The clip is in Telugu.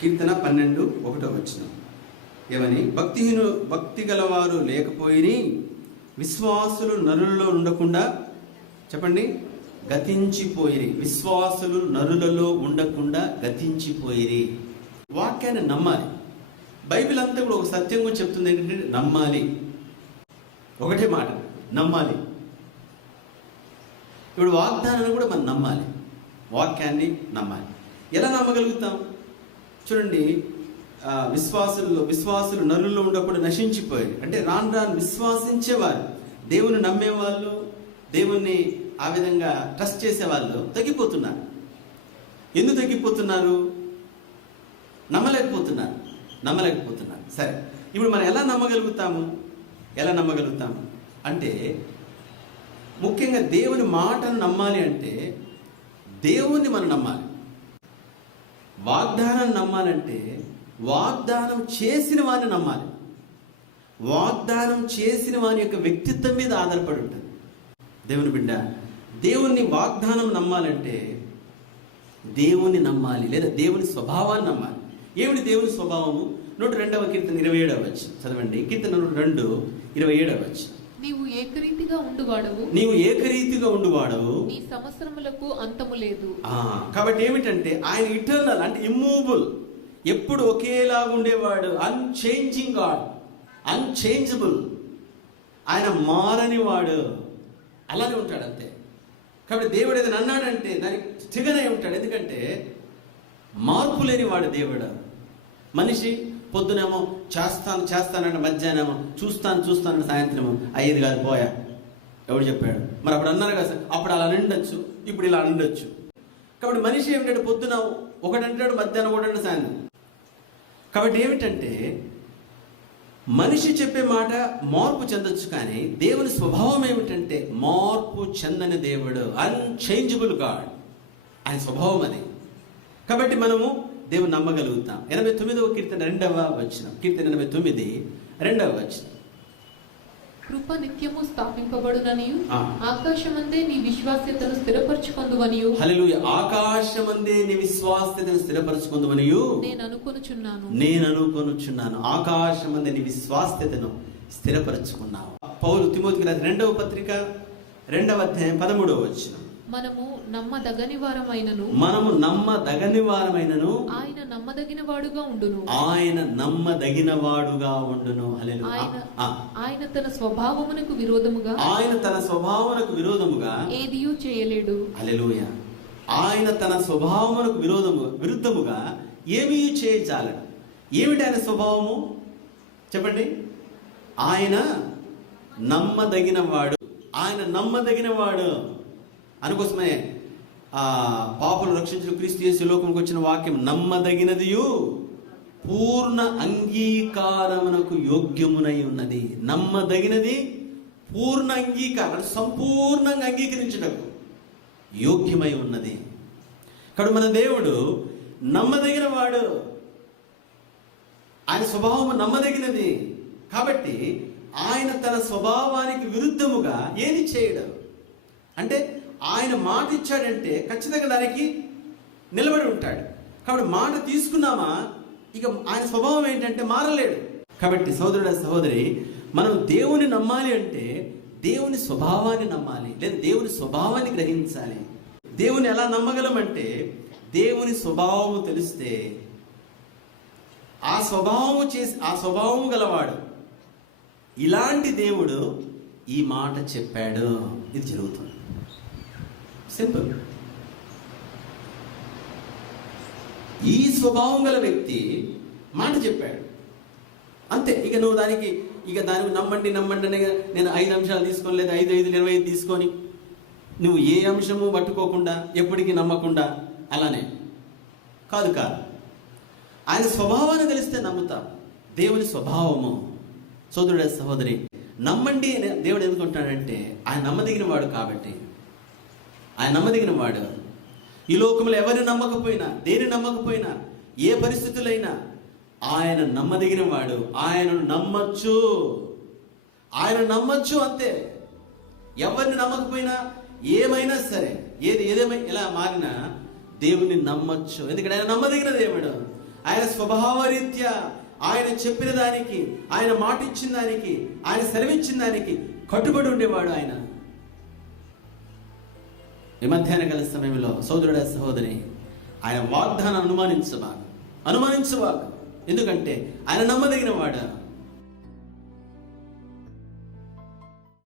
కీర్తన పన్నెండు ఒకటో వచ్చిన ఏమని? భక్తిహీను భక్తి గలవారు లేకపోయిని విశ్వాసులు నరులలో ఉండకుండా చెప్పండి. గతించిపోయిరి. విశ్వాసులు నరులలో ఉండకుండా గతించిపోయిరి. వాక్యాన్ని నమ్మాలి. బైబిల్ అంతా కూడా ఒక సత్యం కూడా చెప్తుంది ఏంటంటే నమ్మాలి. ఒకటే మాట నమ్మాలి. ఇప్పుడు వాగ్దానాన్ని కూడా మనం నమ్మాలి. వాక్యాన్ని నమ్మాలి. ఎలా నమ్మగలుగుతాం? చూడండి విశ్వాసుల్లో విశ్వాసులు నరుల్లో ఉండకుండా నశించిపోయారు. అంటే రాను రాను విశ్వాసించేవారు. దేవుని నమ్మేవాళ్ళు దేవుణ్ణి ఆ విధంగా ట్రస్ట్ చేసేవాళ్ళు తగ్గిపోతున్నారు. ఎందుకు తగ్గిపోతున్నారు? నమ్మలేకపోతున్నారు. నమ్మలేకపోతున్నారు. సరే ఇప్పుడు మనం ఎలా నమ్మగలుగుతాము? ఎలా నమ్మగలుగుతాము? అంటే ముఖ్యంగా దేవుని మాటను నమ్మాలి అంటే దేవుణ్ణి మనం నమ్మాలి. వాగ్దానం నమ్మాలంటే వాగ్దానం చేసిన వాడిని నమ్మాలి. వాగ్దానం చేసిన వాని యొక్క వ్యక్తిత్వం మీద ఆధారపడి ఉంటుంది. దేవుని బిడ్డ దేవుణ్ణి వాగ్దానం నమ్మాలంటే దేవుణ్ణి నమ్మాలి లేదా దేవుని స్వభావాన్ని నమ్మాలి. ఏమిటి దేవుని స్వభావము? నూట రెండవ కీర్తన ఇరవై ఏడవ వచ్చి చదవండి. కీర్తన నూట రెండు ఇరవై ఏడవ వచ్చి నీవు ఏకరీతిగా ఉండువాడవు. నీవు ఏకరీతిగా ఉండువాడవు. నీ సంవత్సరములకు అంతము లేదు. ఆ, కాబట్టి ఏమిటంటే ఆయన ఇటర్నల్ అంటే ఇమ్మూవబుల్ ఎప్పుడు ఒకేలా ఉండేవాడు అన్చేంజింగ్ గాడ్ అన్చేంజబుల్ ఆయన మారని వాడు. అలానే ఉంటాడు అంతే. కాబట్టి దేవుడు ఏదైనా అన్నాడంటే దానికి స్థిగనే ఉంటాడు. ఎందుకంటే మార్పు లేని వాడు దేవుడు. మనిషి పొద్దునేమో చేస్తాను చేస్తానంటే మధ్యాహ్నమో చూస్తాను చూస్తానంటే సాయంత్రమో అయ్యేది కాదు పోయా. ఎవడు చెప్పాడు? మరి అప్పుడు అన్నారు కదా సార్, అప్పుడు అలా నిండొచ్చు ఇప్పుడు ఇలా నిండొచ్చు. కాబట్టి మనిషి ఏమిటంటే పొద్దున ఒకటంటాడు మధ్యాహ్నం ఒకటంటే సాయంత్రం. కాబట్టి ఏమిటంటే మనిషి చెప్పే మాట మార్పు చెందొచ్చు కానీ దేవుని స్వభావం ఏమిటంటే మార్పు చెందని దేవుడు అన్చేంజబుల్ గాడ్ ఆయన స్వభావం అది. కాబట్టి మనము దేవుని నమ్మగలుగుతాం. ఎనభై తొమ్మిదవ కీర్తన రెండవ వచ్చిన కీర్తన ఎనభై తొమ్మిది రెండవ వచ్చిన కృప నిత్యము స్థాపింపబడుననియు ఆ. ఆకాశమందే నీ విశ్వాస్యతను స్థిరపరచుకొందువనియు. హల్లెలూయ. ఆకాశమందే నీ విశ్వాసతను స్థిరపరచుకుందామనియు నేను అనుకొనుచున్నాను. నేను అనుకొనుచున్నాను. ఆకాశమందే నీ విశ్వాసతను స్థిరపరచుకున్నావు. పౌలు తిమోతికి రాసిన రెండవ పత్రిక రెండవ అధ్యాయం పదమూడవ వచ్చిన మనము నమ్మదగని వారమైనను మనము నమ్మదగని వారమైనను ఆయన నమ్మదగిన వాడుగా ఉండును. ఆయన నమ్మదగిన వాడుగా ఉండును. ఆయన తన స్వభావమునకు విరోధముగా ఆయన తన స్వభావమునకు విరోధముగా ఏదియూ చేయలేడు. హల్లెలూయ. ఆయన తన స్వభావమునకు విరోధము విరుద్ధముగా ఏమీ చేయచాలడు ఏమిటి ఆయన స్వభావము? చెప్పండి. ఆయన నమ్మదగిన వాడు ఆయన నమ్మదగిన వాడు అందుకోసమే ఆ రక్షించిన క్రీస్తు చేసే లోకంకి వచ్చిన వాక్యం నమ్మదగినదియు పూర్ణ అంగీకారమునకు యోగ్యమునై ఉన్నది. నమ్మదగినది పూర్ణ అంగీకారం సంపూర్ణంగా అంగీకరించుటకు యోగ్యమై ఉన్నది. ఇక్కడ మన దేవుడు నమ్మదగిన వాడు ఆయన స్వభావం నమ్మదగినది. కాబట్టి ఆయన తన స్వభావానికి విరుద్ధముగా ఏది చేయడం. అంటే ఆయన మాట ఇచ్చాడంటే ఖచ్చితంగా దానికి నిలబడి ఉంటాడు. కాబట్టి మాట తీసుకున్నామా ఇక ఆయన స్వభావం ఏంటంటే మారలేడు. కాబట్టి సహోదరుడు సహోదరి మనం దేవుని నమ్మాలి అంటే దేవుని స్వభావాన్ని నమ్మాలి లేదా దేవుని స్వభావాన్ని గ్రహించాలి. దేవుని ఎలా నమ్మగలమంటే దేవుని స్వభావం తెలిస్తే ఆ స్వభావము చేసి ఆ స్వభావం గలవాడు ఇలాంటి దేవుడు ఈ మాట చెప్పాడు. ఇది జరుగుతుంది. సింపుల్ ఈ స్వభావం గల వ్యక్తి మాట చెప్పాడు. అంతే. ఇక నువ్వు దానికి ఇక దానికి నమ్మండి నమ్మండి అని నేను ఐదు అంశాలు తీసుకొని లేదా ఐదు ఐదు ఇరవై ఐదు తీసుకొని. నువ్వు ఏ అంశము పట్టుకోకుండా ఎప్పటికీ నమ్మకుండా అలానే. కాదు కాదు. ఆయన స్వభావాన్ని తెలిస్తే నమ్ముతాం. దేవుని స్వభావము. సోదరుడే సహోదరి నమ్మండి అని దేవుడు ఎందుకుంటాడంటే ఆయన నమ్మదగిన వాడు కాబట్టి. ఆయన నమ్మదగిన వాడు. ఈ లోకంలో ఎవరిని నమ్మకపోయినా దేని నమ్మకపోయినా ఏ పరిస్థితులైనా ఆయన నమ్మదగిన వాడు. ఆయనను నమ్మచ్చు. ఆయన నమ్మచ్చు అంతే. ఎవరిని నమ్మకపోయినా ఏమైనా సరే ఏది ఏదేమై ఇలా మారినా దేవుని నమ్మచ్చు. ఎందుకంటే ఆయన నమ్మదగిన దేవుడు. ఆయన స్వభావరీత్యా ఆయన చెప్పిన దానికి ఆయన మాట ఇచ్చిన దానికి ఆయన సెలవిచ్చిన దానికి కట్టుబడి ఉండేవాడు ఆయన. ఈ మధ్యాహ్న గల సమయంలో సోదరుడ సహోదరి ఆయన వాగ్దానం అనుమానించబాకు. అనుమానించబాకు. ఎందుకంటే ఆయన నమ్మదగిన వాడు